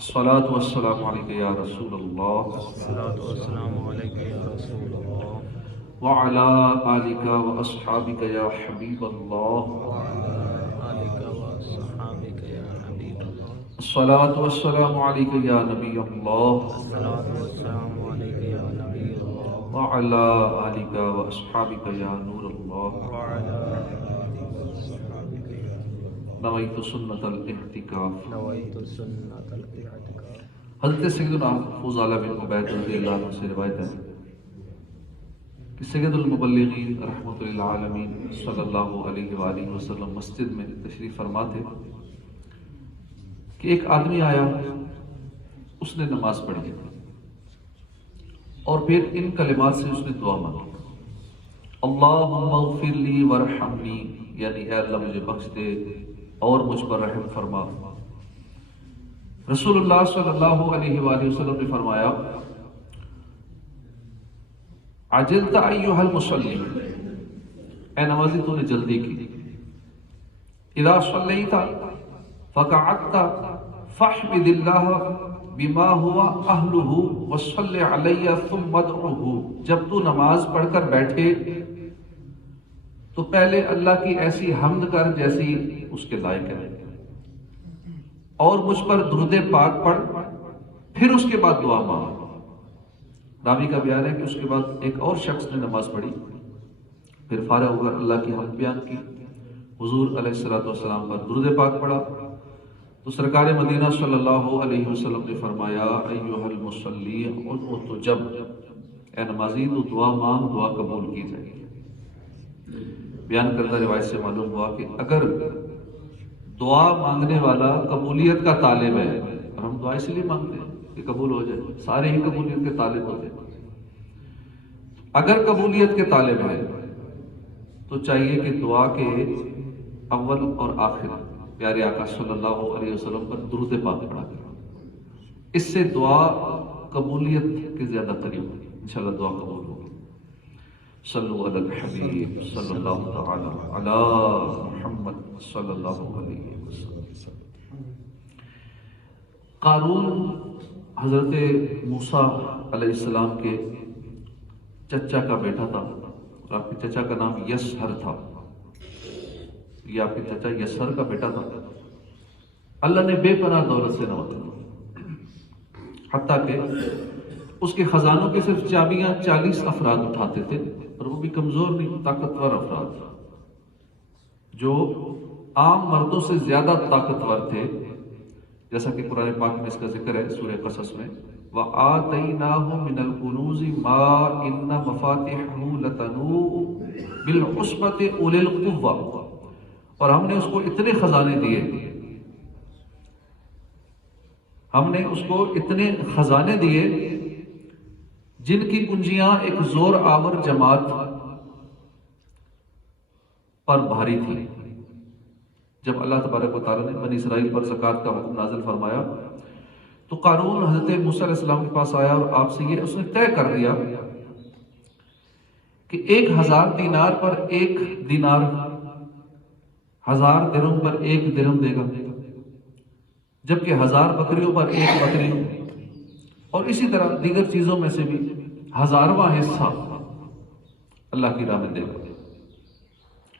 الصلاة والسلام عليك يا رسول الله الصلاة والسلام عليك يا رسول الله وعلى آلك وأصحابك يا حبيب الله. وعلى آلك وصحابك يا حبيب الله. الصلاة والسلام عليك يا نبي الله الصلاة والسلام عليك يا نبي الله وعلى آلك وأصحابك يا نور الله. وعلى آلك وصحابك يا نور الله. نويت سنة الاعتكاف. نويت سنة الاعتكاف. حضرت سیدنا فضالہ بن عبید رضی اللہ عنہ سے روایت ہے کہ سید المبلغین رحمۃ للعالمین صلی اللہ علیہ وآلہ وسلم مسجد میں تشریف فرما تھے کہ ایک آدمی آیا، اس نے نماز پڑھی اور پھر ان کلمات سے اس نے دعا مانگی، اللہم اغفر لی ورحمنی، یعنی اے اللہ مجھے بخش دے اور مجھ پر رحم فرما۔ رسول اللہ صلی اللہ علیہ وآلہ وسلم نے فرمایا، عجلت ایھا المصلی، اے نمازی تو نے جلدی کی، اذا صلیت فقعدت فاحمد اللہ بما هو اہلہ وصلی علی ثم ادعوہ، جب تو نماز پڑھ کر بیٹھے تو پہلے اللہ کی ایسی حمد کر جیسی اس کے لائق ہے، اور مجھ پر درود پاک پڑھ، پھر اس کے بعد دعا مانگ۔ راوی کا بیان ہے کہ اس کے بعد ایک اور شخص نے نماز پڑھی، پھر فارغ ہو کر اللہ کی حمد بیان کی، حضور علیہ السلام پر درود پاک پڑھا، تو سرکار مدینہ صلی اللہ علیہ وسلم نے فرمایا، ایھا المصلی ادعو تجب، اے نمازی تو دعا مانگ، دعا قبول کی جائے گی۔ بیان کردہ روایت سے معلوم ہوا کہ اگر دعا مانگنے والا قبولیت کا طالب ہے، اور ہم دعا اس لیے مانگتے ہیں کہ قبول ہو جائے، سارے ہی قبولیت کے طالب ہوتے ہیں، اگر قبولیت کے طالب ہے تو چاہیے کہ دعا کے اول اور آخر پیارے آقا صلی اللہ علیہ وسلم پر درود پاک پڑھا کریں، اس سے دعا قبولیت کے زیادہ قریب ہوگی، انشاءاللہ دعا قبول ہوگی۔ صلو علی الحبیب صلی اللہ تعالی علی محمد صلی اللہ علیہ وسلم۔ قارون حضرت موسیٰ علیہ السلام کے چچا کا بیٹا تھا، اور آپ کے چچا کا نام یسہر تھا، یہ آپ کے چچا یسہر کا بیٹا تھا۔ اللہ نے بے پناہ دولت سے نوازا، حتیٰ کہ اس کے خزانوں کی صرف چابیاں 40 افراد اٹھاتے تھے، اور وہ بھی کمزور نہیں، طاقتور افراد جو عام مردوں سے زیادہ طاقتور تھے، جیسا کہ قرآن پاک میں اس کا ذکر ہے سورہ قصص میں، وَآتَيْنَاهُ مِنَ الْكُنُوزِ مَا إِنَّ مَفَاتِحَهُ لَتَنُوءُ بِالْعُصْبَةِ أُولِي الْقُوَّةِ، اور ہم نے اس کو اتنے خزانے دیے، ہم نے اس کو اتنے خزانے دیے جن کی کنجیاں ایک زور آور جماعت پر بھاری تھی۔ جب اللہ تبارک و تعالیٰ نے بنی اسرائیل پر زکوٰۃ کا حکم نازل فرمایا تو قارون حضرت موسیٰ علیہ السلام کے پاس آیا، اور آپ سے یہ اس نے طے کر دیا کہ 1000 دینار پر 1 دینار، 1000 درہم پر 1 درہم دے گا، جبکہ 1000 بکریوں پر 1 بکری، اور اسی طرح دیگر چیزوں میں سے بھی 1000واں حصہ اللہ کی راہ میں دے گا،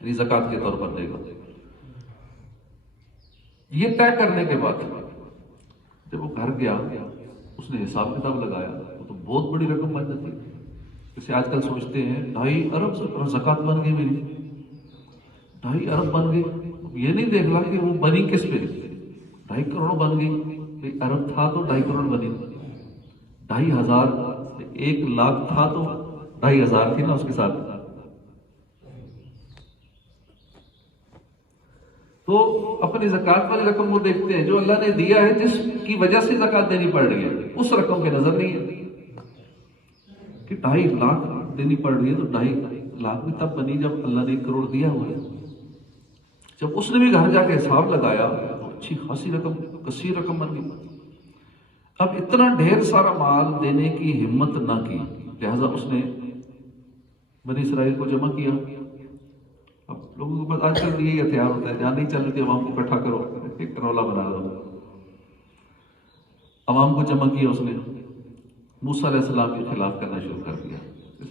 یعنی زکوٰۃ کے طور پر دے گا۔ یہ طے کرنے کے بعد جب وہ گھر گیا، اس نے حساب کتاب لگایا، وہ تو بہت بڑی رقم بن جاتی ہے۔ جیسے آج کل سوچتے ہیں 2.5 ارب زکوٰۃ بن گئی میری، 2.5 ارب بن گئی، یہ نہیں دیکھ رہا کہ وہ بنی کس پہ، 2.5 کروڑ بن گئی، ارب تھا تو 2.5 کروڑ بنی، 2.5 1 لاکھ تھا تو 2.5 تھی نا اس کے ساتھ۔ تو اپنی زکوٰۃ والی رقم وہ دیکھتے ہیں جو اللہ نے دیا ہے، جس کی وجہ سے زکوٰۃ دینی پڑ رہی ہے، اس رقم پہ نظر نہیں ہے کہ 2.5 لاکھ دینی پڑ رہی ہے، تو 2.5 لاکھ بھی تب بنی جب اللہ نے 1 کروڑ دیا ہوا ہے۔ جب اس نے بھی گھر جا کے حساب لگایا تو اچھی خاصی رقم، کثیر رقم بن گئی۔ اب اتنا ڈھیر سارا مال دینے کی ہمت نہ کی، لہذا اس نے بنی اسرائیل کو جمع کیا۔ اب لوگوں کے پاس آج کل یہی ہتھیار ہوتا ہے، جہاں نہیں چل رہی عوام کو اکٹھا کرو، ایک کنولا بنا دو۔ عوام کو جمع کیا اس نے، موسیٰ علیہ السلام کے خلاف کرنا شروع کر دیا.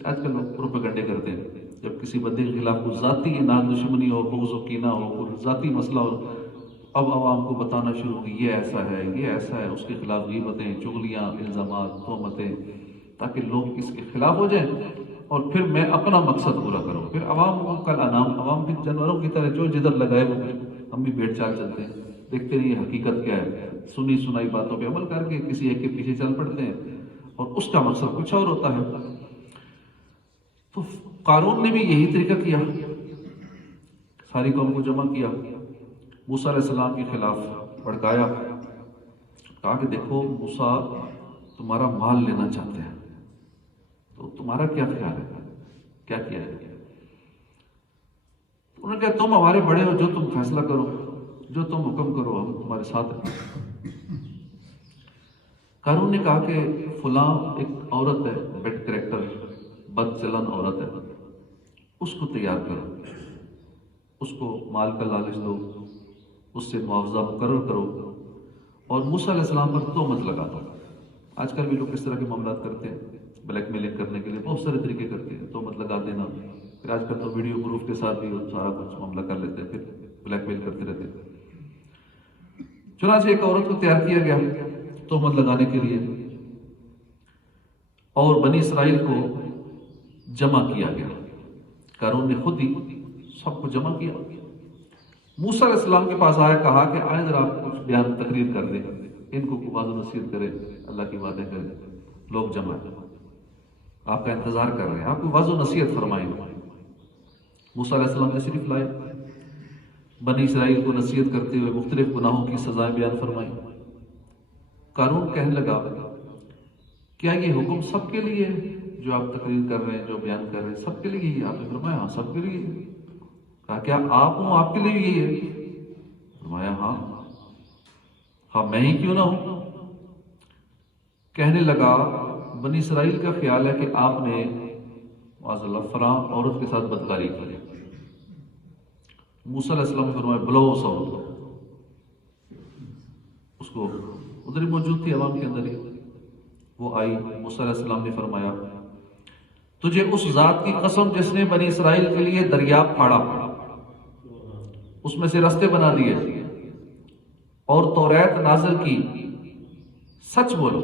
آج کل لوگ پروپیگنڈے کرتے ہیں، جب کسی بندے کے خلاف کوئی ذاتی نا دشمنی ہو، بغض و کینہ ہو، کوئی ذاتی مسئلہ ہو، اب عوام کو بتانا شروع ہو کہ یہ ایسا ہے، یہ ایسا ہے، اس کے خلاف غیبتیں، چغلیاں، الزامات، تہمتیں، تاکہ لوگ اس کے خلاف ہو جائیں اور پھر میں اپنا مقصد پورا کروں. پھر عوام کو کل انام، عوام بھی جانوروں کی طرح جو جدھر لگائے وہ، ہم بھی بھیڑ چال چلتے ہیں، دیکھتے نہیں حقیقت کیا ہے، سنی سنائی باتوں پہ عمل کر کے کسی ایک کے پیچھے چل پڑتے ہیں اور اس کا مقصد کچھ اور ہوتا ہے. تو قارون نے بھی یہی طریقہ کیا، ساری قوم کو جمع کیا، موسیٰ علیہ السلام کے خلاف بھڑکایا، کہا کہ دیکھو موسیٰ تمہارا مال لینا چاہتے ہیں، تو تمہارا کیا خیال ہے، کیا کیا ہے؟ انہوں نے کہا تم ہمارے بڑے ہو، جو تم فیصلہ کرو، جو تم حکم کرو، ہم تمہارے ساتھ ہیں. قارون نے کہا کہ فلاں ایک عورت ہے، بیڈ کریکٹر، بد چلن عورت ہے، اس کو تیار کرو، اس کو مال کا لالچ دو، اس سے معاوضہ مقرر کرو اور موسیٰ علیہ السلام پر تہمت لگا دو. آج کل بھی لوگ اس طرح کے معاملات کرتے ہیں، بلیک میلنگ کرنے کے لیے بہت سارے طریقے کرتے ہیں، تہمت لگا دینا، پھر آج کل تو ویڈیو پروف کے ساتھ بھی سارا کچھ معاملہ کر لیتے ہیں، پھر بلیک میل کرتے رہتے ہیں. چنانچہ ایک عورت کو تیار کیا گیا تہمت لگانے کے لیے اور بنی اسرائیل کو جمع کیا گیا. قارون نے خود ہی سب کو جمع کیا. موسیٰ علیہ السلام کے پاس آیا، کہا کہ آئے ذرا آپ کچھ بیان تقریر کر دیں، ان کو واضح و نصیحت کرے، اللہ کی باتیں کریں. لوگ جمع ہیں، آپ کا انتظار کر رہے ہیں، آپ کو واضح و نصیحت فرمائیں. موسیٰ علیہ السلام تشریف لائے، بنی اسرائیل کو نصیحت کرتے ہوئے مختلف گناہوں کی سزائیں بیان فرمائیں. قارون کہنے لگا کیا یہ حکم سب کے لیے ہے جو آپ تقریر کر رہے ہیں، جو بیان کر رہے ہیں، سب کے لیے ہی؟ آپ نے فرمایا ہاں سب کے لیے. کہا کیا آپ ہوں، آپ کے لیے بھی یہی ہے؟ فرمایا ہاں میں ہی کیوں نہ ہوں. کہنے لگا بنی اسرائیل کا خیال ہے کہ آپ نے معاذ اللہ فلاں عورت کے ساتھ بدکاری کی. موسیٰ علیہ السلام نے فرمایا بلاؤ اس عورت کو. اس کو ادھر ہی موجود تھی عوام کے اندر ہی، وہ آئی. موسیٰ علیہ السلام نے فرمایا تجھے اس ذات کی قسم جس نے بنی اسرائیل کے لیے دریا پھاڑا، اس میں سے رستے بنا دیے اور توریت نازل کی، سچ بولو.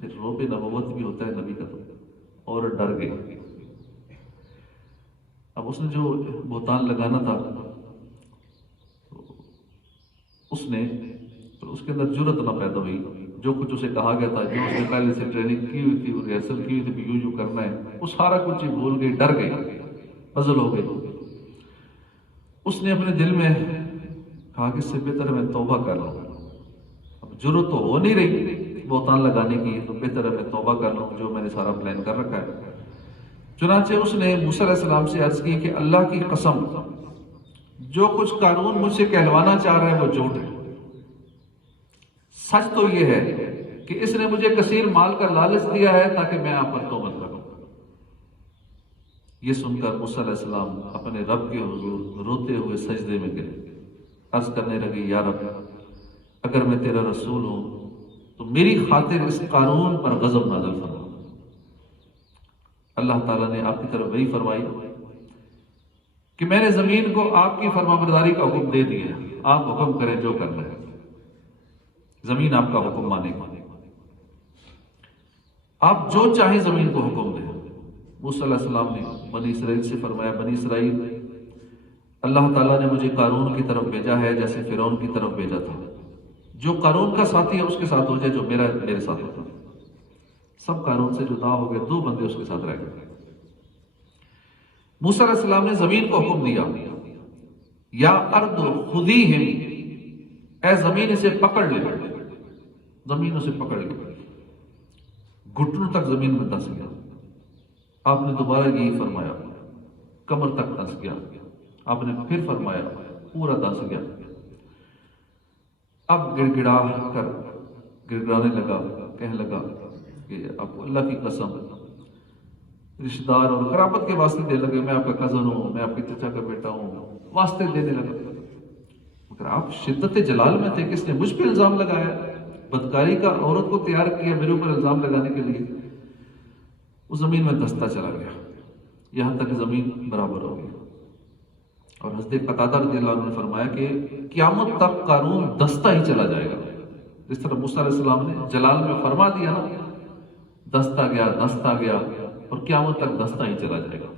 پھر روب نبوت بھی ہوتا ہے نبی کا، تو اور ڈر گئے. اب اس نے جو بہتان لگانا تھا اس نے، اس کے اندر جرت نہ پیدا ہوئی. جو کچھ اسے کہا گیا تھا، جو اس نے پہلے سے ٹریننگ کی ہوئی تھی، ریہرسل کی ہوئی تھی کہ یوں کرنا ہے، وہ سارا کچھ ہی بھول گئی، ڈر گئی، پزل ہو گئی. اس نے اپنے دل میں کہا کہ اس سے بہتر میں توبہ کر لوں. اب جرت تو ہو نہیں رہی بہتان لگانے کی، تو بہتر ہے میں توبہ کر لوں، جو میں نے سارا پلان کر رکھا ہے. چنانچہ اس نے موسیٰ علیہ السلام سے عرض کی کہ اللہ کی قسم جو کچھ قارون مجھ سے کہلوانا چاہ رہا ہے وہ جھوٹ ہے. سچ تو یہ ہے کہ اس نے مجھے کثیر مال کا لالچ دیا ہے تاکہ میں آپ پر تہمت کروں. یہ سن کر موسیٰ علیہ السلام اپنے رب کے حضور روتے ہوئے سجدے میں گرے، عرض کرنے لگے یا رب اگر میں تیرا رسول ہوں تو میری خاطر اس قارون پر غضب نازل فرما. اللہ تعالیٰ نے آپ کی طرف وہی فرمائی کہ میں نے زمین کو آپ کی فرمانبرداری کا حکم دے دیا، آپ حکم کریں جو کرنا ہے، زمین آپ کا حکم مانے گا، آپ جو چاہیں زمین کو حکم دیں. موسیٰ علیہ السلام نے بنی اسرائیل سے فرمایا بنی اسرائیل اللہ تعالیٰ نے مجھے قارون کی طرف بھیجا ہے جیسے فرعون کی طرف بھیجا تھا. جو قارون کا ساتھی ہے اس کے ساتھ ہو جائے جو میرے ساتھ ہوتا. سب قارون سے جدا ہو گئے، 2 بندے اس کے ساتھ رہ گئے. موسیٰ علیہ السلام نے زمین کو حکم دیا یا ارض خذیہم، اے زمین اسے پکڑ لے. زمین اسے پکڑ لی، گھٹنوں تک زمین میں دھنس گیا. آپ نے دوبارہ یہی فرمایا، کمر تک دھنس گیا. آپ نے پھر فرمایا پورا دھنس گیا. اب گڑ کر گڑگڑانے لگا، کہنے لگا کہ اب اللہ کی قسم رشتہ دار اور قرابت کے واسطے دے لگے، میں آپ کا کزن ہوں، میں آپ کے چچا کا بیٹا ہوں، واسطے دینے لگا. مگر آپ شدت جلال میں تھے، کس نے مجھ پہ الزام لگایا؟ بدکاری کا عورت کو تیار کیا میرے اوپر الزام لگانے کے لیے، وہ زمین میں دستہ چلا گیا یہاں تک زمین برابر ہو گئی۔ اور حضرت قتادہ رضی اللہ عنہ نے فرمایا کہ قیامت تک قارون دستہ ہی چلا جائے گا، جس طرح موسیٰ علیہ السلام نے جلال میں فرما دیا نا، دستہ گیا اور قیامت تک دستہ ہی چلا جائے گا۔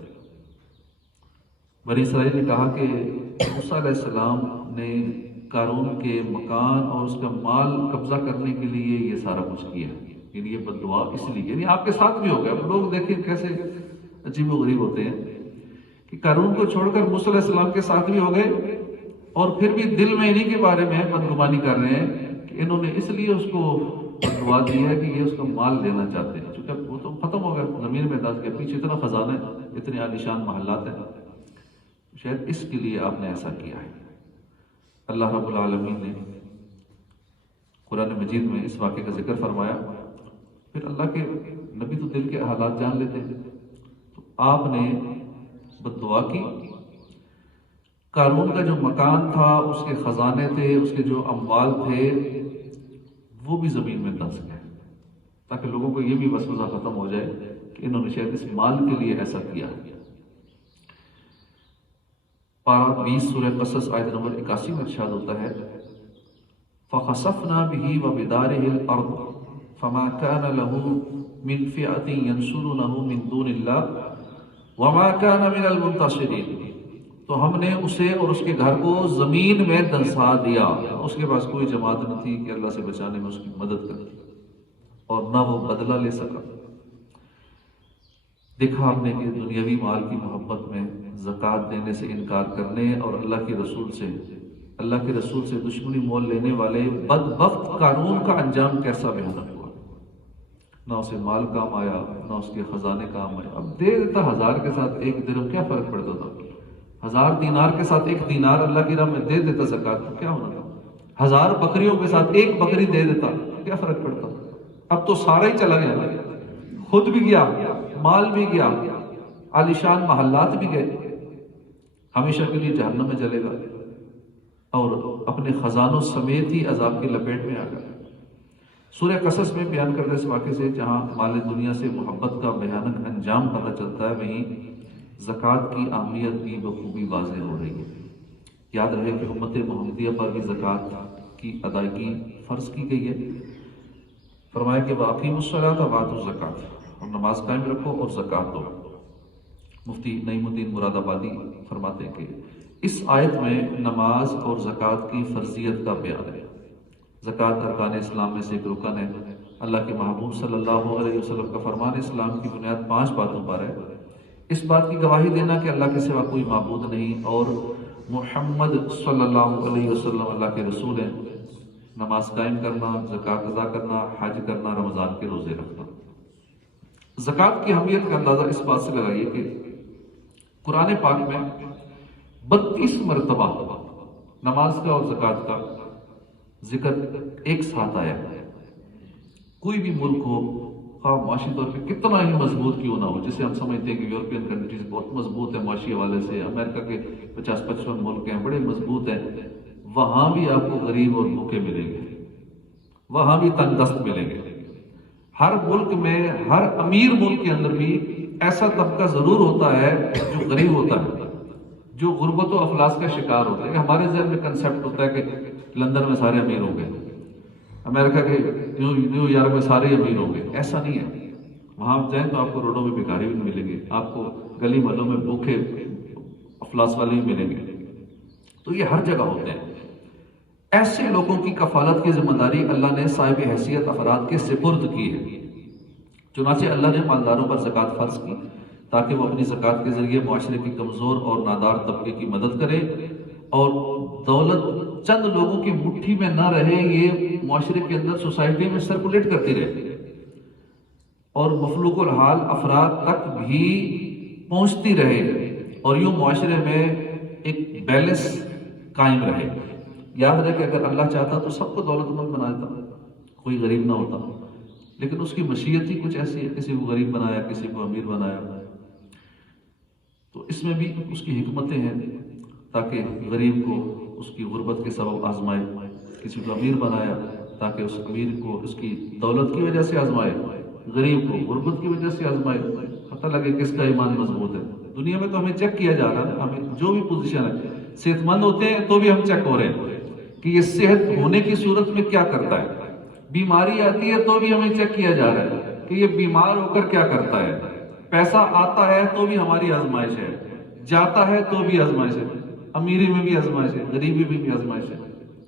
بنی اسرائیل نے کہا کہ موسیٰ علیہ السلام نے قارون کے مکان اور اس کا مال قبضہ کرنے کے لیے یہ سارا کچھ کیا، یعنی یہ بد دعا اس لیے، یعنی آپ کے ساتھ بھی ہو گیا۔ لوگ دیکھیں کیسے عجیب و غریب ہوتے ہیں کہ قارون کو چھوڑ کر موسیٰ علیہ السلام کے ساتھ بھی ہو گئے، اور پھر بھی دل میں انہی کے بارے میں بدگمانی کر رہے ہیں کہ انہوں نے اس لیے اس کو دعا دی ہے کہ یہ اس کا مال لینا چاہتے ہیں، چونکہ وہ تو ختم ہو گیا، زمین میں دس گیا، پیچھے اتنا خزانہ ہے، اتنے عالیشان محلات ہیں، شاید اس کے لیے آپ نے ایسا کیا ہے۔ اللہ رب العالمین نے قرآن مجید میں اس واقعے کا ذکر فرمایا، پھر اللہ کے نبی تو دل کے حالات جان لیتے ہیں، تو آپ نے بد دعا کی۔ قارون کا جو مکان تھا، اس کے خزانے تھے، اس کے جو اموال تھے، وہ بھی زمین میں دس گئے، تاکہ لوگوں کو یہ بھی وسوسہ ختم ہو جائے کہ انہوں نے شاید اس مال کے لیے ایسا کیا۔ پارہ 20 سورہ قصص آیت نمبر 81 میں ارشاد ہوتا ہے فَخَسَفْنَا بِهِ وَبِدَارِهِ الْأَرْضِ فَمَا كَانَ لَهُ مِنْ فِئَةٍ يَنْصُرُونَهُ مِنْ دُونِ اللَّهِ وَمَا كَانَ مِنَ الْمُنْتَصِرِينَ، تو ہم نے اسے اور اس کے گھر کو زمین میں دھنسا دیا، اس کے پاس کوئی جماعت نہ تھی کہ اللہ سے بچانے میں اس کی مدد کرتی، اور نہ وہ بدلہ لے سکا۔ دیکھا آپ نے کہ دنیاوی مال کی محبت میں زکوٰۃ دینے سے انکار کرنے اور اللہ کے رسول سے دشمنی مول لینے والے بدبخت قارون کا انجام کیسا بھیانک ہوا۔ نہ اسے مال کام آیا، نہ اس کے خزانے کام آئے۔ اب دے دیتا 1000 کے ساتھ 1 درہم، کیا فرق پڑتا تھا؟ 1000 دینار کے ساتھ 1 دینار اللہ کی راہ میں دے دیتا زکوٰۃ، تو کیا ہونا تھا؟ 1000 بکریوں کے ساتھ 1 بکری دے دیتا، کیا فرق پڑتا؟ اب تو سارا ہی چلا گیا، خود بھی گیا، مال بھی گیا، عالیشان محلات بھی گئے، ہمیشہ کے لیے جہنم میں جلے گا، اور اپنے خزانوں سمیت ہی عذاب کی لپیٹ میں آ گیا۔ سورہ قصص میں بیان کردہ اس واقعے سے جہاں مال دنیا سے محبت کا بھیانک انجام پتہ چلتا ہے، وہیں زکوٰۃ کی اہمیت بھی بخوبی واضح ہو رہی ہے۔ یاد رہے کہ امت محمدیہ پر بھی زکوٰۃ کی ادائیگی فرض کی گئی ہے۔ فرمایا کہ وَأَقِیمُوا الصَّلَاةَ وَآتُوا الزَّکَاةَ، اور نماز قائم رکھو اور زکوٰۃ دو۔ مفتی نعیم الدین مراد آبادی فرماتے ہیں کہ اس آیت میں نماز اور زکوٰۃ کی فرضیت کا بیان ہے۔ زکوٰۃ ارکان اسلام میں سے ایک رکن ہے۔ اللہ کے محبوب صلی اللہ علیہ وسلم کا فرمان اسلام کی بنیاد 5 باتوں پر ہے۔ اس بات کی گواہی دینا کہ اللہ کے سوا کوئی معبود نہیں اور محمد صلی اللہ علیہ وسلم اللہ کے رسول ہیں، نماز قائم کرنا، زکوٰۃ ادا کرنا، حج کرنا، رمضان کے روزے رکھنا۔ زکوٰۃ کی اہمیت کا اندازہ اس بات سے لگائیے کہ قرآن پاک میں 32 مرتبہ نماز کا اور زکوٰۃ کا ذکر ایک ساتھ آیا ہے۔ کوئی بھی ملک ہو، خواہ معاشی طور پہ کتنا ہی مضبوط کیوں نہ ہو، جسے ہم سمجھتے ہیں کہ یورپین کنٹریز بہت مضبوط ہے معاشی حوالے سے، امریکہ کے 50-55 ملک ہیں بڑے مضبوط ہیں، وہاں بھی آپ کو غریب اور بھوکے ملیں گے، وہاں بھی تنگ دست ملیں گے۔ ہر ملک میں، ہر امیر ملک کے اندر بھی ایسا طبقہ ضرور ہوتا ہے جو غریب ہوتا ہے، جو غربت و افلاس کا شکار ہوتا ہے۔ ہمارے ذہن میں کنسیپٹ ہوتا ہے کہ لندن میں سارے امیر ہوں گے، امریکہ کے نیو یارک میں سارے امیر ہوں گے، ایسا نہیں ہے۔ وہاں آپ جائیں تو آپ کو روڈوں میں بھکاری بھی ملیں گے، آپ کو گلی محلوں میں بھوکے افلاس والے بھی ملیں گے، تو یہ ہر جگہ ہوتے ہیں۔ ایسے لوگوں کی کفالت کی ذمہ داری اللہ نے صاحب حیثیت افراد کے سپرد کی ہے۔ چنانچہ اللہ نے مالداروں پر زکوٰۃ فرض کی تاکہ وہ اپنی زکوٰۃ کے ذریعے معاشرے کی کمزور اور نادار طبقے کی مدد کرے، اور دولت چند لوگوں کی مٹھی میں نہ رہے، یہ معاشرے کے اندر سوسائٹی میں سرکولیٹ کرتی رہے اور مفلوق الحال افراد تک بھی پہنچتی رہے، اور یوں معاشرے میں ایک بیلنس قائم رہے۔ یاد رہے کہ اگر اللہ چاہتا تو سب کو دولت مند بنا دیتا، کوئی غریب نہ ہوتا، لیکن اس کی مشیت ہی کچھ ایسی ہے، کسی کو غریب بنایا، کسی کو امیر بنایا۔ تو اس میں بھی اس کی حکمتیں ہیں تاکہ غریب کو اس کی غربت کے سبب آزمائے، کسی کو امیر بنایا تاکہ اس امیر کو اس کی دولت کی وجہ سے آزمائے، غریب کو غربت کی وجہ سے آزمائے، پتہ لگے کس کا ایمان مضبوط ہے۔ دنیا میں تو ہمیں چیک کیا جا رہا ہے، ہمیں جو بھی پوزیشن ہے، صحت مند ہوتے ہیں تو بھی ہم چیک ہو رہے ہیں کہ یہ صحت ہونے کی صورت میں کیا کرتا ہے، بیماری آتی ہے تو بھی ہمیں چیک کیا جا رہا ہے کہ یہ بیمار ہو کر کیا کرتا ہے، پیسہ آتا ہے تو بھی ہماری آزمائش ہے، جاتا ہے تو بھی آزمائش ہے، امیری میں بھی آزمائش ہے، غریبی میں بھی آزمائش ہے۔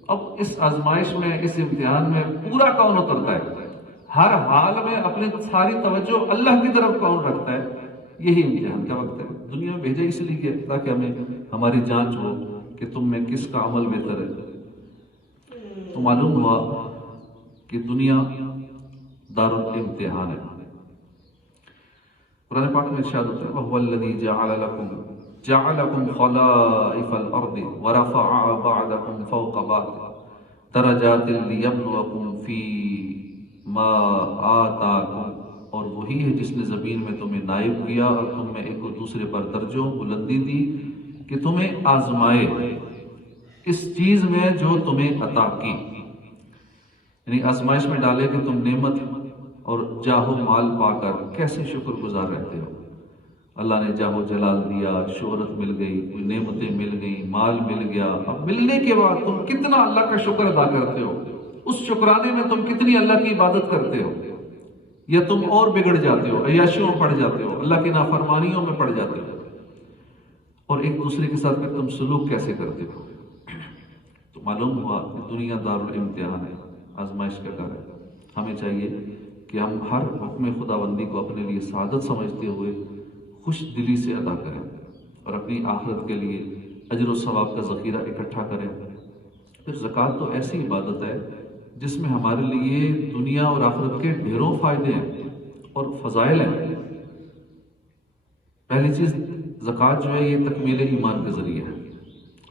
اب اس آزمائش میں، اس امتحان میں پورا کون اترتا ہے؟ ہر حال میں اپنی ساری توجہ اللہ کی طرف کون رکھتا ہے؟ یہی امتحان کا وقت ہے۔ دنیا میں بھیجا اس لیے کہ تاکہ ہمیں ہماری جانچ ہو کہ تم میں کس کا عمل بہتر ہے۔ تو معلوم ہوا کہ دنیا دارالامتحان ہے۔ قرآن پاک میں ارشاد ہوتا ہے وَهُوَ الَّذِي جَعَلَكُمْ خَلَائِفَ الْأَرْضِ وَرَفَعَ بَعْضَكُمْ فَوْقَ بَعْضٍ دَرَجَاتٍ لِيَبْلُوَكُمْ فِي مَا آتَاكُمْ، اور وہی ہے جس نے زمین میں تمہیں نائب کیا اور تم میں ایک دوسرے پر درجوں بلندی دی کہ تمہیں آزمائے اس چیز میں جو تمہیں عطا کی، یعنی آزمائش میں ڈالے کہ تم نعمت اور جاہ و مال پا کر کیسے شکر گزار رہتے ہو۔ اللہ نے جاہ و جلال دیا، شہرت مل گئی، کوئی نعمتیں مل گئیں، مال مل گیا، اب ملنے کے بعد تم کتنا اللہ کا شکر ادا کرتے ہو، اس شکرانے میں تم کتنی اللہ کی عبادت کرتے ہو، یا تم اور بگڑ جاتے ہو، عیاشیوں میں پڑ جاتے ہو، اللہ کی نافرمانیوں میں پڑ جاتے ہو، اور ایک دوسرے کے ساتھ پھر تم سلوک کیسے کرتے ہو۔ تو معلوم ہوا کہ دنیا دارالامتحان ہے، آزمائش کا گھر ہے۔ ہمیں چاہیے کہ ہم ہر حکم خداوندی کو اپنے لیے سعادت سمجھتے ہوئے خوش دلی سے ادا کریں اور اپنی آخرت کے لیے اجر و ثواب کا ذخیرہ اکٹھا کریں۔ پھر زکوٰۃ تو ایسی عبادت ہے جس میں ہمارے لیے دنیا اور آخرت کے ڈھیروں فائدے ہیں اور فضائل ہیں۔ پہلی چیز زکوٰۃ جو ہے یہ تکمیل ایمان کے ذریعے ہے۔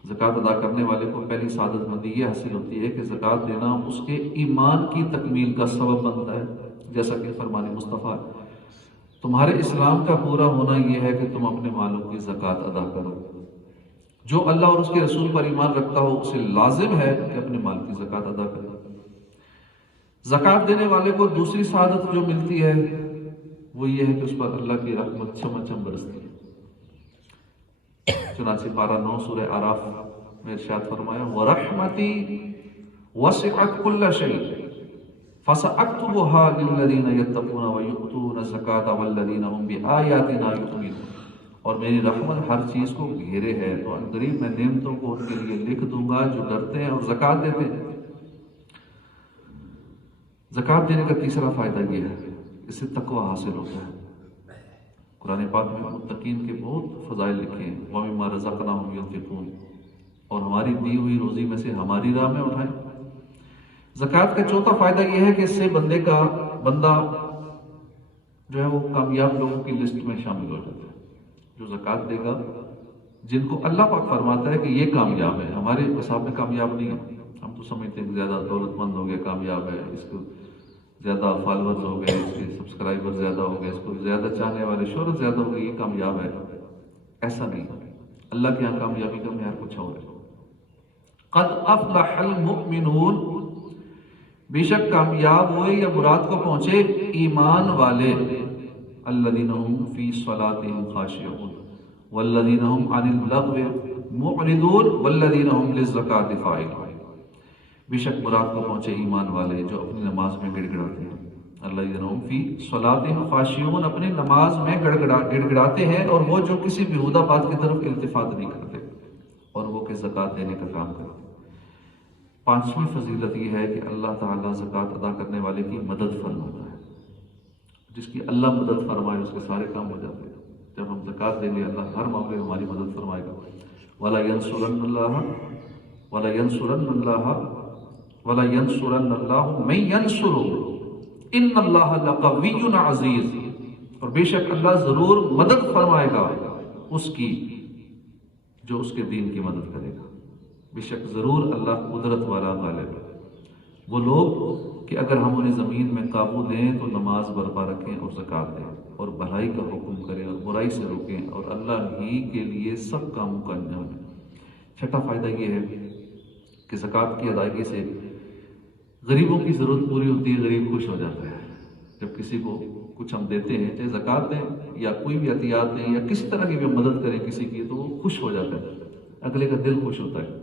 زکوٰۃ ادا کرنے والے کو پہلی سعادت مندی یہ حاصل ہوتی ہے کہ زکوٰۃ دینا اس کے ایمان کی تکمیل کا سبب بنتا ہے، جیسا کہ فرمان مصطفیٰ تمہارے اسلام کا پورا ہونا یہ ہے کہ تم اپنے مالوں کی زکوٰۃ ادا کرو۔ جو اللہ اور اس کے رسول پر ایمان رکھتا ہو اسے لازم ہے کہ اپنے مال کی زکوٰۃ ادا کرے۔ زکوٰۃ دینے والے کو دوسری سعادت جو ملتی ہے وہ یہ ہے کہ اس پر اللہ کی رحمت چھم چھم برستی ہے۔ چنانچہ پارہ 9 سورہ اعراف میں ارشاد فرمایا وَرَحْمَتِي وَسِعَتْ كُلَّ شَيْءٍ فَسَأَكْتُبُهَا لِلَّذِينَ يَتَّقُونَ وَيُؤْتُونَ الزَّكَاةَ وَالَّذِينَ هُمْ بِآيَاتِنَا يُؤْمِنُونَ، اور میری رحمت ہر چیز کو گھیرے ہے تو عنقریب میں نعمتوں کو ان کے لیے لکھ دوں گا جو ڈرتے ہیں اور زکوٰۃ دیتے ہیں۔ زکوٰۃ دینے کا تیسرا فائدہ یہ ہے اس سے تقوی حاصل ہوتا ہے۔ قرآن پاک میں متقین کے بہت فضائل لکھے ہیں وَمِمَّا رَزَقْنَاهُمْ يُنْفِقُونَ، اور ہماری دی ہوئی روزی میں سے ہماری راہ میں اٹھائیں۔ زکوٰۃ کا چوتھا فائدہ یہ ہے کہ اس سے بندہ جو ہے وہ کامیاب لوگوں کی لسٹ میں شامل ہو جاتا ہے۔ جو زکوٰۃ دے گا، جن کو اللہ پاک فرماتا ہے کہ یہ کامیاب ہے، ہمارے حساب میں کامیاب نہیں ہے۔ ہم تو سمجھتے ہیں کہ زیادہ دولت مند ہو گیا کامیاب ہے، اس کو زیادہ فالورز ہو گئے، اس کے سبسکرائبر زیادہ ہو گئے، اس کو زیادہ چاہنے والے، شہرت زیادہ ہو گئی، یہ کامیاب ہے۔ ایسا نہیں، اللہ کے یہاں کامیابی کا معیار کچھ اور ہے۔ قد افلح المؤمنون، بے شک کامیاب ہوئے یا مراد کو پہنچے ایمان والے، الذین هم فی صلاتهم خاشعون والذین هم عن اللغو معرضون والذین هم للزکاۃ فاعلون، بے شک مراد کو پہنچے ایمان والے جو اپنی نماز میں گڑ گڑاتے ہیں، الذین هم فی صلاتهم خاشعون، اپنی نماز میں گڑ گڑاتے ہیں، اور وہ جو کسی بیہودہ بات کی طرف التفات نہیں کرتے، اور وہ کہ زکوٰۃ دینے کا کام کرتے۔ پانچویں فضیلت یہ ہے کہ اللہ تعالیٰ زکوٰۃ ادا کرنے والے کی مدد فرماتا ہے۔ جس کی اللہ مدد فرمائے اس کے سارے کام ہو جاتے ہیں۔ جب ہم زکوٰۃ دیں گے اللہ ہر معاملے میں ہماری مدد فرمائے گا۔ وَلَا يَنْصُرَنَّ اللَّهُ مَن يَنْصُرُهُ إِنَّ اللَّهَ لَقَوِيٌّ عَزِيزٌ، اور بے شک اللہ ضرور مدد فرمائے گا اس کی جو اس کے دین کی مدد کرے گا۔ بے شک ضرور اللہ قدرت والا غالب ہے۔ وہ لوگ کہ اگر ہم انہیں زمین میں قابو دیں تو نماز برپا رکھیں اور زکوٰۃ دیں اور بھلائی کا حکم کریں اور برائی سے روکیں اور اللہ ہی کے لیے سب کاموں کا انجام دیں۔ چھٹا فائدہ یہ ہے کہ زکوٰۃ کی ادائیگی سے غریبوں کی ضرورت پوری ہوتی ہے، غریب خوش ہو جاتا ہے۔ جب کسی کو کچھ ہم دیتے ہیں، چاہے زکوٰۃ دیں یا کوئی بھی عطیات دیں یا کسی طرح کی بھی مدد کریں کسی کی، تو وہ خوش ہو جاتا ہے، اگلے کا دل خوش ہوتا ہے۔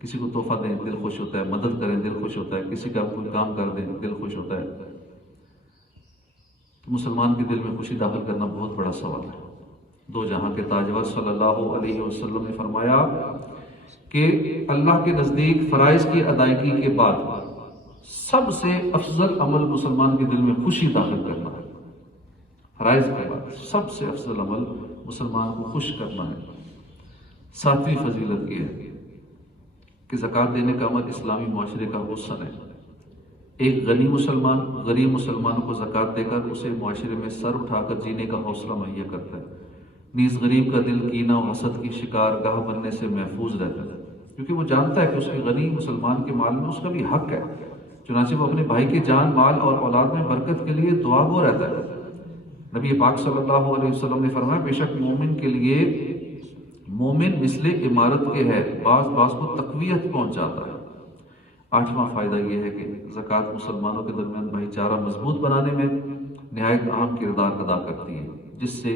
کسی کو تحفہ دیں دل خوش ہوتا ہے، مدد کریں دل خوش ہوتا ہے، کسی کا کوئی کام کر دیں دل خوش ہوتا ہے۔ تو مسلمان کے دل میں خوشی داخل کرنا بہت بڑا سوال ہے۔ دو جہاں کے تاجور صلی اللہ علیہ وسلم نے فرمایا کہ اللہ کے نزدیک فرائض کی ادائیگی کے بعد سب سے افضل عمل مسلمان کے دل میں خوشی داخل کرنا ہے۔ فرائض کے بعد سب سے افضل عمل مسلمان کو خوش کرنا ہے۔ ساتویں فضیلت یہ ہے کہ زکوٰۃ دینے کا عمل اسلامی معاشرے کا حسن ہے۔ ایک غنی مسلمان غریب مسلمان کو زکوٰۃ دے کر اسے معاشرے میں سر اٹھا کر جینے کا حوصلہ مہیا کرتا ہے۔ نیز غریب کا دل کینہ و حسد کی شکار گاہ بننے سے محفوظ رہتا ہے، کیونکہ وہ جانتا ہے کہ اس کے غنی مسلمان کے مال میں اس کا بھی حق ہے، چنانچہ وہ اپنے بھائی کے جان مال اور اولاد میں برکت کے لیے دعا گو رہتا ہے۔ نبی پاک صلی اللہ علیہ وسلم نے فرمایا بے شک مومن کے لیے مومن مثل عمارت کے ہے، بعض کو تقویت پہنچاتا ہے۔ آٹھواں فائدہ یہ ہے کہ زکوٰۃ مسلمانوں کے درمیان بھائی چارہ مضبوط بنانے میں نہایت اہم کردار ادا کرتی ہے، جس سے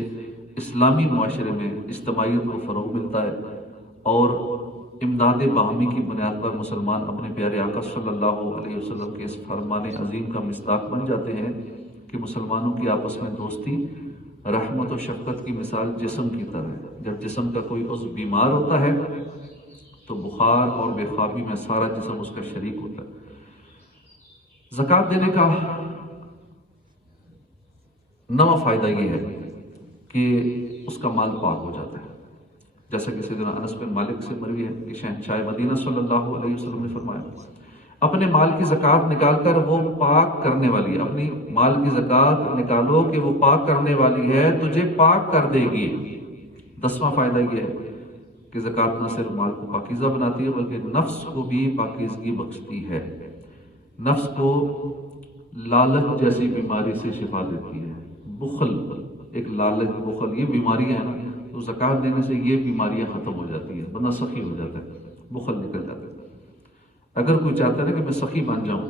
اسلامی معاشرے میں اجتماعیت کو فروغ ملتا ہے اور امداد باہمی کی بنیاد پر مسلمان اپنے پیارے آقا صلی اللہ علیہ وسلم کے اس فرمان عظیم کا مصداق بن جاتے ہیں کہ مسلمانوں کی آپس میں دوستی رحمت و شفقت کی مثال جسم کی طرح ہے۔ جب جسم کا کوئی عضو بیمار ہوتا ہے تو بخار اور بے خوابی میں سارا جسم اس کا شریک ہوتا ہے۔ زکوٰۃ دینے کا نواں فائدہ یہ ہے کہ اس کا مال پاک ہو جاتا ہے، جیسا کہ سیدنا انس بن مالک سے مروی ہے کہ شہنشاہ مدینہ صلی اللہ علیہ وسلم نے فرمایا اپنے مال کی زکوٰۃ نکال کر وہ پاک کرنے والی ہے، اپنی مال کی زکوٰۃ نکالو کہ وہ پاک کرنے والی ہے، تجھے پاک کر دے گی۔ 10واں فائدہ یہ ہے کہ زکوٰۃ نہ صرف مال کو پاکیزہ بناتی ہے بلکہ نفس کو بھی پاکیزگی بخشتی ہے، نفس کو لالچ جیسی بیماری سے شفا دیتی ہے۔ بخل، ایک لالچ بخل، یہ بیماریاں ہیں نا، تو زکوٰۃ دینے سے یہ بیماریاں ختم ہو جاتی ہیں، بندہ سخی ہو جاتا ہے، بخل نکل جاتا ہے۔ اگر کوئی چاہتا ہے نا کہ میں سخی بن جاؤں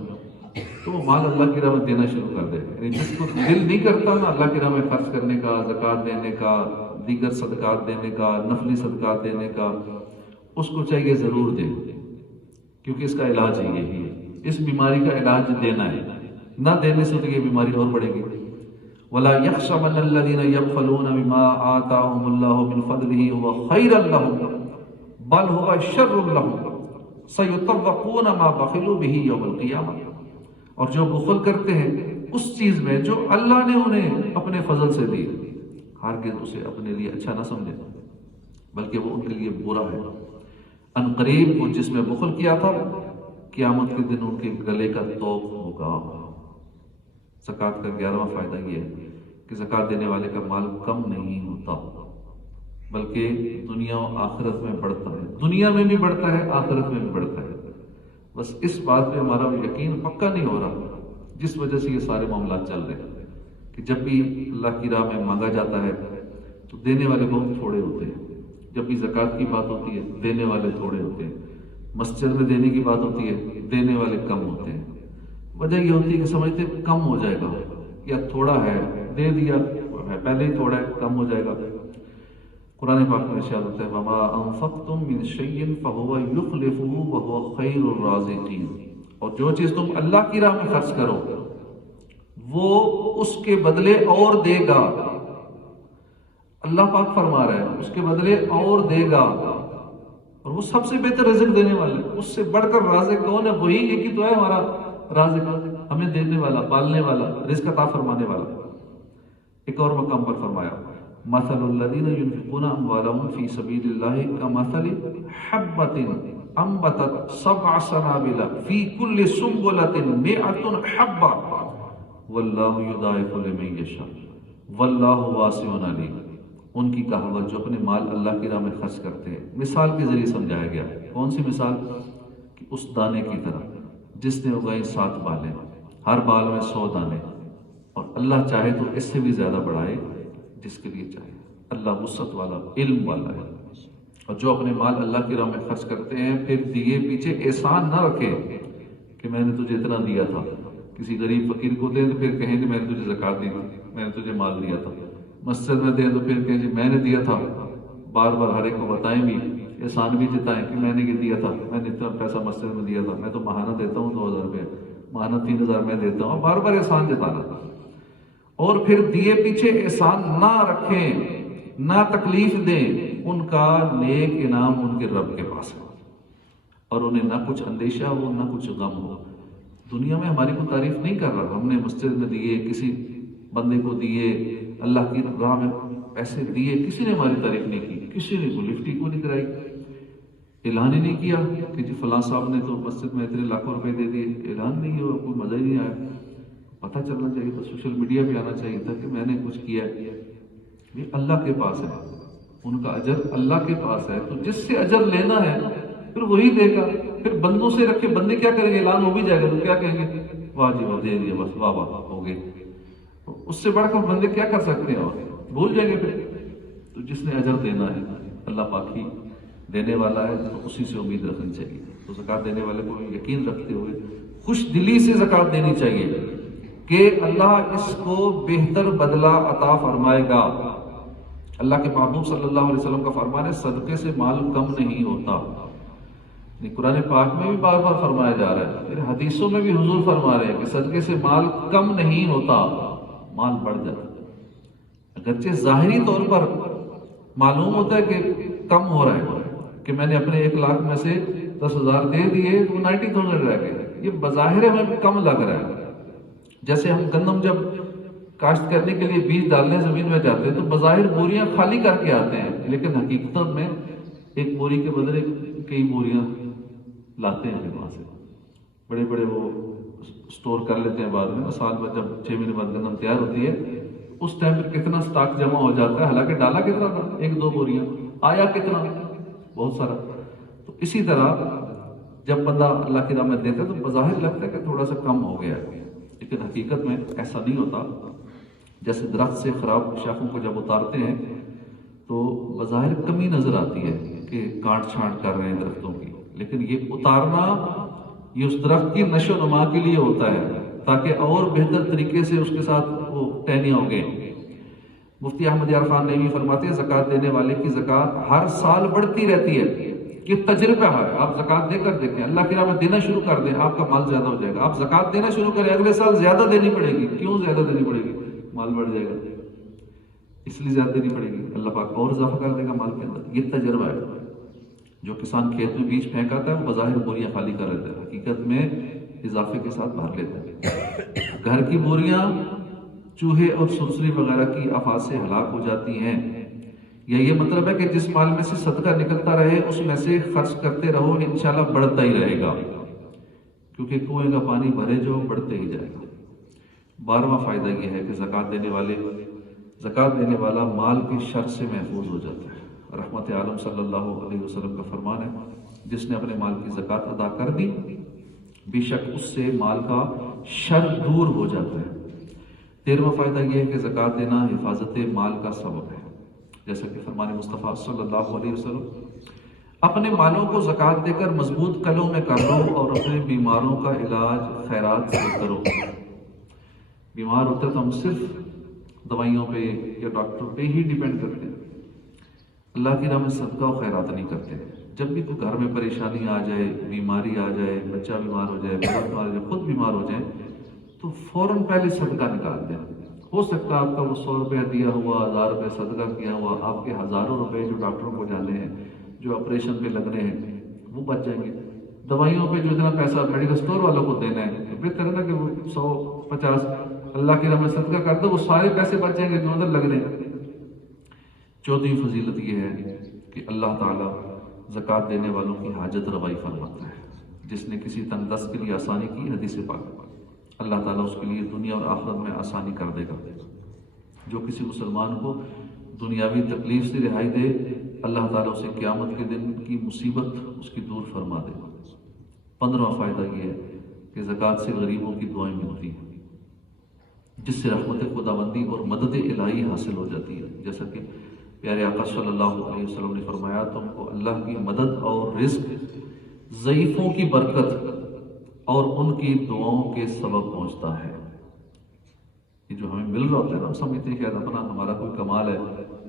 تو وہ مال اللہ کی راہ میں دینا شروع کر دے، یعنی جس کو دل نہیں کرتا نا اللہ کی راہ میں خرچ کرنے کا، زکوٰۃ دینے کا، دیگر صدقات دینے کا، نفلی صدقات دینے کا، اس کو چاہیے ضرور دے، کیونکہ اس کا علاج ہی یہی ہے، اس بیماری کا علاج دینا ہے، نہ دینے سے تو یہ بیماری اور بڑھے گی۔ وَلَا يَحْسَبَنَّ الَّذِينَ يَبْخَلُونَ بِمَا آتَاهُمُ اللَّهُ مِنْ فَضْلِهِ هُوَ خَيْرًا لَهُمْ بَلْ هُوَ شَرٌّ لَهُمْ سَيُطَوَّقُونَ مَا بَخِلُوا بِهِ يَوْمَ الْقِيَامَةِ، اور جو بخل کرتے ہیں اس چیز میں جو اللہ نے انہیں اپنے فضل سے دی، ہرگز اسے اپنے لیے اچھا نہ سمجھے بلکہ وہ ان کے لیے برا ہے۔ ان قریب وہ جس میں بخل کیا تھا قیامت کے دن ان کے گلے کا طوق ہوگا۔ زکوٰۃ کا 11واں فائدہ یہ ہے کہ زکوٰۃ دینے والے کا مال کم نہیں ہوتا بلکہ دنیا و آخرت میں بڑھتا ہے، دنیا میں بھی بڑھتا ہے آخرت میں بھی بڑھتا ہے۔ بس اس بات پہ ہمارا یقین پکا نہیں ہو رہا، جس وجہ سے یہ سارے معاملات چل رہے ہیں کہ جب بھی اللہ کی راہ میں مانگا جاتا ہے تو دینے والے بہت تھوڑے ہوتے ہیں، جب بھی زکوٰۃ کی بات ہوتی ہے دینے والے تھوڑے ہوتے ہیں، مسجد میں دینے کی بات ہوتی ہے دینے والے کم ہوتے ہیں۔ وجہ یہ ہوتی ہے کہ سمجھتے ہیں کم ہو جائے گا یا تھوڑا ہے، دے دیا پہلے ہی تھوڑا ہے کم ہو جائے گا۔ قرآن پاک میں ارشاد ہوتا ہے وَمَا أَنفَقْتُم مِّن شَيْءٍ فَهُوَ يُخْلِفُهُ وَهُوَ خَيْرُ الرَّازِقِينَ، اور جو چیز تم اللہ کی راہ میں خرچ کرو وہ اس کے بدلے اور دے گا، اللہ پاک فرما رہا ہے اس کے بدلے اور دے گا، اور وہ سب سے بہتر رزق دینے والا ہے۔ اس سے بڑھ کر رازق کون ہے؟ وہی ایک ہی تو ہے ہمارا رازق، ہمیں دینے والا، پالنے والا، رزق عطا فرمانے والا۔ ایک اور مقام پر فرمایا مثل الذین ينفقون اموالهم فی سبیل اللہ کمثل حبۃ انبتت سبع سنابل فی کل سنبلۃ مئۃ حبۃ واللہ یضاعف لمن یشاء واللہ واسع علیم۔ ان کی کہاوت جو اپنے مال اللہ کی راہ میں خرچ کرتے ہیں، مثال کے ذریعے سمجھایا گیا۔ کون سی مثال؟ کہ اس دانے کی طرح جس نے اگائے 7 بالیں، ہر بال میں 100 دانے، اور اللہ چاہے تو اس سے بھی زیادہ بڑھائے جس کے لیے چاہے۔ اللہ وسعت والا، علم والا ہے۔ اور جو اپنے مال اللہ کی راہ میں خرچ کرتے ہیں پھر دیے پیچھے احسان نہ رکھے کہ میں نے تجھے اتنا دیا تھا. کسی غریب فقیر کو دیں تو پھر کہیں کہ میں نے تجھے زکوٰۃ دی تھی، میں نے تجھے مال دیا تھا. مسجد میں دیں تو پھر کہیں جی میں نے دیا تھا. بار بار ہر ایک کو بتائیں بھی، احسان بھی جتائیں کہ میں نے یہ دیا تھا، میں نے اتنا پیسہ مسجد میں دیا تھا، میں تو ماہانہ دیتا ہوں 2000 روپے، ماہانہ 3000 میں دیتا ہوں. بار بار احسان جتانا. اور پھر دیے پیچھے احسان نہ رکھیں، نہ تکلیف دیں، ان کا نیک انعام ان کے رب کے پاس ہے، اور انہیں نہ کچھ اندیشہ ہو نہ کچھ غم ہو. دنیا میں ہماری کوئی تعریف نہیں کر رہا، ہم نے مسجد میں دیے، کسی بندے کو دیے، اللہ کی راہ میں پیسے دیے، کسی نے ہماری تعریف نہیں کی، کسی نے کوئی لفٹی کو نہیں کرائی، اعلان ہی نہیں کیا کہ جی فلاں صاحب نے تو مسجد میں اتنے لاکھوں روپے دے دیے. اعلان نہیں ہوا، کوئی مزہ ہی نہیں آیا. پتہ چلنا چاہیے تھا، سوشل میڈیا پہ آنا چاہیے تھا کہ میں نے کچھ کیا ہے. یہ اللہ کے پاس ہے، ان کا اجر اللہ کے پاس ہے. تو جس سے اجر لینا ہے پھر وہی دے گا. پھر بندوں سے رکھے، بندے کیا کریں گے؟ اعلان ہو بھی جائے گا تو کیا کہیں گے؟ واہ جی واہ، دے دیا، بس واہ واہ ہو گئے. اس سے بڑھ کر بندے کیا کر سکتے ہیں؟ اور بھول جائیں گے پھر. تو جس نے اجر دینا ہے اللہ پاک ہی دینے والا ہے، تو اسی سے امید رکھنی چاہیے. تو زکوٰۃ دینے والے کو یقین رکھتے ہوئے خوش دلی سے زکوٰۃ دینی چاہیے کہ اللہ اس کو بہتر بدلہ عطا فرمائے گا. اللہ کے محبوب صلی اللہ علیہ وسلم کا فرمان ہے صدقے سے مال کم نہیں ہوتا. قرآن پاک میں بھی بار بار فرمایا جا رہا ہے، پھر حدیثوں میں بھی حضور فرما رہے ہیں کہ صدقے سے مال کم نہیں ہوتا، مال بڑھ جاتا ہے. اگرچہ ظاہری طور پر معلوم ہوتا ہے کہ کم ہو رہا ہے، کہ میں نے اپنے 1 لاکھ میں سے 10,000 دے دیے، وہ 90,000 رہ گئے، یہ بظاہر ہمیں کم لگ رہا ہے. جیسے ہم گندم جب کاشت کرنے کے لیے بیج ڈالنے زمین میں جاتے ہیں تو بظاہر بوریاں خالی کر کے آتے ہیں، لیکن حقیقت میں ایک بوری کے بدلے کئی بوریاں لاتے ہیں وہاں سے. بڑے بڑے وہ سٹور کر لیتے ہیں بعد میں، سال بعد جب 6 مہینے بعد گندم تیار ہوتی ہے اس ٹائم پر کتنا سٹاک جمع ہو جاتا ہے، حالانکہ ڈالا کتنا تھا؟ 1-2 بوریاں، آیا کتنا؟ بہت سارا. تو اسی طرح جب بندہ اللہ کی راہ میں دیتا ہے تو بظاہر لگتا ہے کہ تھوڑا سا کم ہو گیا ہے، لیکن حقیقت میں ایسا نہیں ہوتا. جیسے درخت سے خراب شاخوں کو جب اتارتے ہیں تو بظاہر کمی نظر آتی ہے کہ کاٹ چھانٹ کر رہے ہیں درختوں کی، لیکن یہ اتارنا یہ اس درخت کی نشو و نما کے لیے ہوتا ہے تاکہ اور بہتر طریقے سے اس کے ساتھ وہ ٹہنیاں ہو گئے. مفتی احمد یار خان نعیمی فرماتے ہیں زکوٰۃ دینے والے کی زکوٰۃ ہر سال بڑھتی رہتی ہے. یہ تجربہ ہے، آپ زکوٰۃ دے کر دیکھیں، اللہ کی راہ میں دینا شروع کر دیں، آپ کا مال زیادہ ہو جائے گا. آپ زکوٰۃ دینا شروع کریں، اگلے سال زیادہ دینی پڑے گی. کیوں زیادہ دینی پڑے گی؟ مال بڑھ جائے گا، اس لیے زیادہ دینی پڑے گی. اللہ پاک اور اضافہ کر دے گا مال کے اندر. یہ تجربہ ہے. جو کسان کھیت میں بیج پھینکاتا ہے وہ بظاہر بوریاں خالی کر لیتا ہے، حقیقت میں اضافے کے ساتھ بھر لیتا ہے. گھر کی بوریاں چوہے اور سرسری وغیرہ کی آفات سے ہلاک ہو جاتی ہیں. یا یہ مطلب ہے کہ جس مال میں سے صدقہ نکلتا رہے اس میں سے خرچ کرتے رہو، انشاءاللہ بڑھتا ہی رہے گا، کیونکہ کنویں کا پانی بھرے جو بڑھتے ہی جائے گا. 12واں فائدہ یہ ہے کہ زکوٰۃ دینے والا مال کی شر سے محفوظ ہو جاتا ہے. رحمت عالم صلی اللہ علیہ وسلم کا فرمان ہے جس نے اپنے مال کی زکوٰۃ ادا کر دی بے شک اس سے مال کا شر دور ہو جاتا ہے. 13واں فائدہ یہ ہے کہ زکوٰۃ دینا حفاظت مال کا سبب ہے. جیسا کہ فرمان مصطفیٰ صلی اللہ علیہ وسلم اپنے مالوں کو زکوٰۃ دے کر مضبوط کلوں میں کر لو اور اپنے بیماروں کا علاج خیرات سے کرو. بیمار ہوتا ہے تو ہم صرف دوائیوں پہ یا ڈاکٹر پہ ہی ڈیپینڈ کرتے ہیں، اللہ کی راہ میں صدقہ و خیرات نہیں کرتے. جب بھی کوئی گھر میں پریشانی آ جائے، بیماری آ جائے، بچہ بیمار ہو جائے، بڑا بیمار ہو جائے، خود بیمار ہو جائے تو فوراً پہلے صدقہ نکال دیں. ہو سکتا ہے آپ کا وہ 100 روپیہ دیا ہوا، 1000 روپے صدقہ کیا ہوا، آپ کے ہزاروں روپے جو ڈاکٹروں کو جانے ہیں، جو آپریشن پہ لگنے ہیں، وہ بچ جائیں گے. دوائیوں پہ جو اتنا پیسہ میڈیکل اسٹور والوں کو دینا ہے تو بہتر ہے نا کہ وہ 100-50 اللہ کی راہ میں صدقہ کر دو، وہ سارے پیسے بچ جائیں گے جو ادھر لگ رہے ہیں. 14ویں فضیلت یہ ہے کہ اللہ تعالیٰ زکوٰۃ دینے والوں کی حاجت روائی فرماتا ہے. جس نے کسی تنگ دست کے لیے آسانی کی، حدیث پاک اللہ تعالیٰ اس کے لیے دنیا اور آخرت میں آسانی کر دے گا. جو کسی مسلمان کو دنیاوی تکلیف سے رہائی دے، اللہ تعالیٰ اسے قیامت کے دن کی مصیبت اس کی دور فرما دے گا. 15واں فائدہ یہ ہے کہ زکوٰۃ سے غریبوں کی دعائیں ملتی ہیں، جس سے رحمت خداوندی اور مدد الہی حاصل ہو جاتی ہے. جیسا کہ پیارے آقا صلی اللہ علیہ وسلم نے فرمایا تم کو اللہ کی مدد اور رزق، ضعیفوں کی برکت اور ان کی دعاؤں کے سبب پہنچتا ہے۔ یہ جو ہمیں مل رہا ہوتا ہے نا، ہم سمجھتے ہیں کہ اپنا ہمارا کوئی کمال ہے،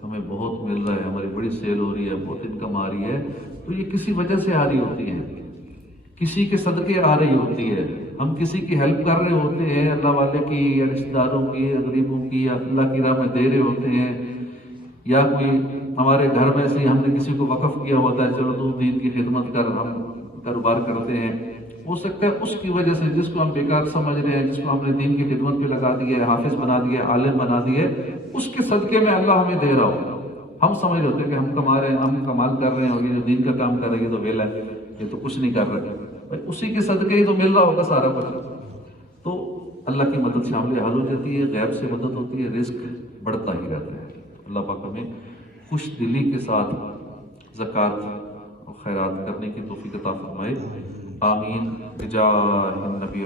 ہمیں بہت مل رہا ہے، ہماری بڑی سیل ہو رہی ہے، بہت انکم آ رہی ہے، تو یہ کسی وجہ سے آ رہی ہوتی ہے، کسی کے صدقے آ رہی ہوتی ہے۔ ہم کسی کی ہیلپ کر رہے ہوتے ہیں، اللہ والے کی یا رشتہ داروں کی یا غریبوں کی یا اللہ کی راہ میں دے رہے ہوتے ہیں، یا کوئی ہمارے گھر میں سے ہم نے کسی کو وقف کیا ہوتا ہے، چلو تو دین کی خدمت کر، ہم کاروبار کرتے ہیں۔ ہو سکتا ہے اس کی وجہ سے جس کو ہم بیکار سمجھ رہے ہیں، جس کو ہم نے دین کی خدمت پہ لگا دی ہے، حافظ بنا دیا ہے، عالم بنا دی ہے، اس کے صدقے میں اللہ ہمیں دے رہا ہو۔ ہم سمجھ رہے ہوتے ہیں کہ ہم کما رہے ہیں، ہم کمال کر رہے ہیں، اور یہ جو دین کا کام کر رہے ہیں یہ تو ویلا ہے، یہ تو کچھ نہیں کر رہے، بھائی اسی کے صدقے ہی تو مل رہا ہوگا سارا کچھ۔ تو اللہ کی مدد سے عمل حل ہو جاتی ہے، غیب سے مدد ہوتی ہے، رزق بڑھتا ہی رہتا ہے۔ اللہ پاک ہمیں خوش دلی کے ساتھ زکوٰۃ اور خیرات کرنے کی توفیق عطا فرمائے، آمین بجاہ النبی